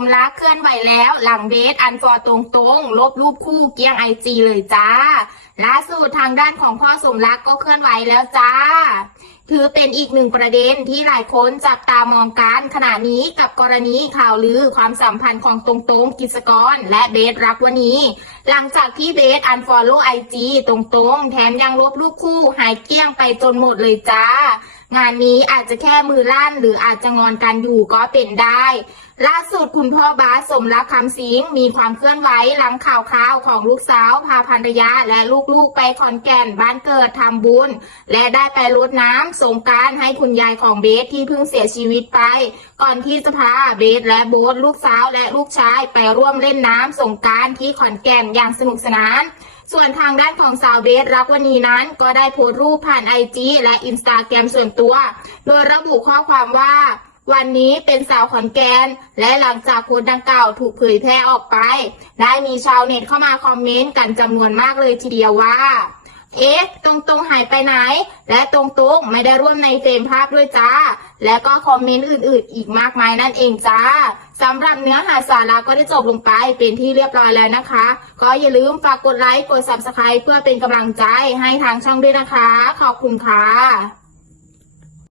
มรักเคลื่อนไหวแล้ว หลังเบสอันฟอร์ตรงตรงๆลบรูปคู่เกี้ยงไอจีเลยจ้าล่าสุดทางด้านของพ่อสมรักก็เคลื่อนไหวแล้วจ้า ถือเป็นอีกหนึ่งประเด็นที่หลายคนจับตามองกันขณะนี้กับกรณีข่าวลือความสัมพันธ์ของตรงตรงๆกิจกร และเบสรักวันนี้ หลังจากที่เบสอันฟอลโล่ไอจีตรงๆแถมยังลบรูปคู่หายเกี้ยงไปจนหมดเลยจ้า งานนี้อาจจะแค่มือลั่น หรืออาจจะงอนกันอยู่ก็เป็นได้ ล่าสุดคุณพ่อบาสสมรักคำสิงมีความเคลื่อนไหวหลังข่าวคราวของลูกสาวพาภรรยาและลูกๆไปขอนแก่นบ้านเกิดทำบุญ และได้ไปรดน้ำสงการให้คุณยายของเบสที่เพิ่งเสียชีวิตไป ก่อนที่จะพาเบสและโบ๊ทลูกสาวและลูกชายไปร่วมเล่นน้ำสงการที่ขอนแก่นอย่างสนุกสนาน ส่วนทางด้านของสาวเบสรักวันนี้นั้น ก็ได้โพสต์รูปผ่านไอจีและอินสตาแกรมส่วนตัว โดยระบุข้อความว่าวันนี้เป็นสาวขอนแก่นและหลังจากโพสต์ดังกล่าวถูกเผยแพร่ออกไป ได้มีชาวเน็ตเข้ามาคอมเมนต์กันจำนวนมากเลยทีเดียวว่า เอ๊ะตรงตรงหายไปไหน และตรงตรงไม่ได้ร่วมในเฟรมภาพด้วยจ้า และก็คอมเมนต์อื่นๆ อีกมากมายนั่นเองจ้าสำหรับเนื้อหาสาระก็ได้จบลงไปเป็นที่เรียบร้อยแล้วนะคะ ก็อย่าลืมฝากกดไลค์กด subscribe เพื่อเป็นกำลังใจให้ทางช่องด้วยนะคะ ขอบคุณค่ะ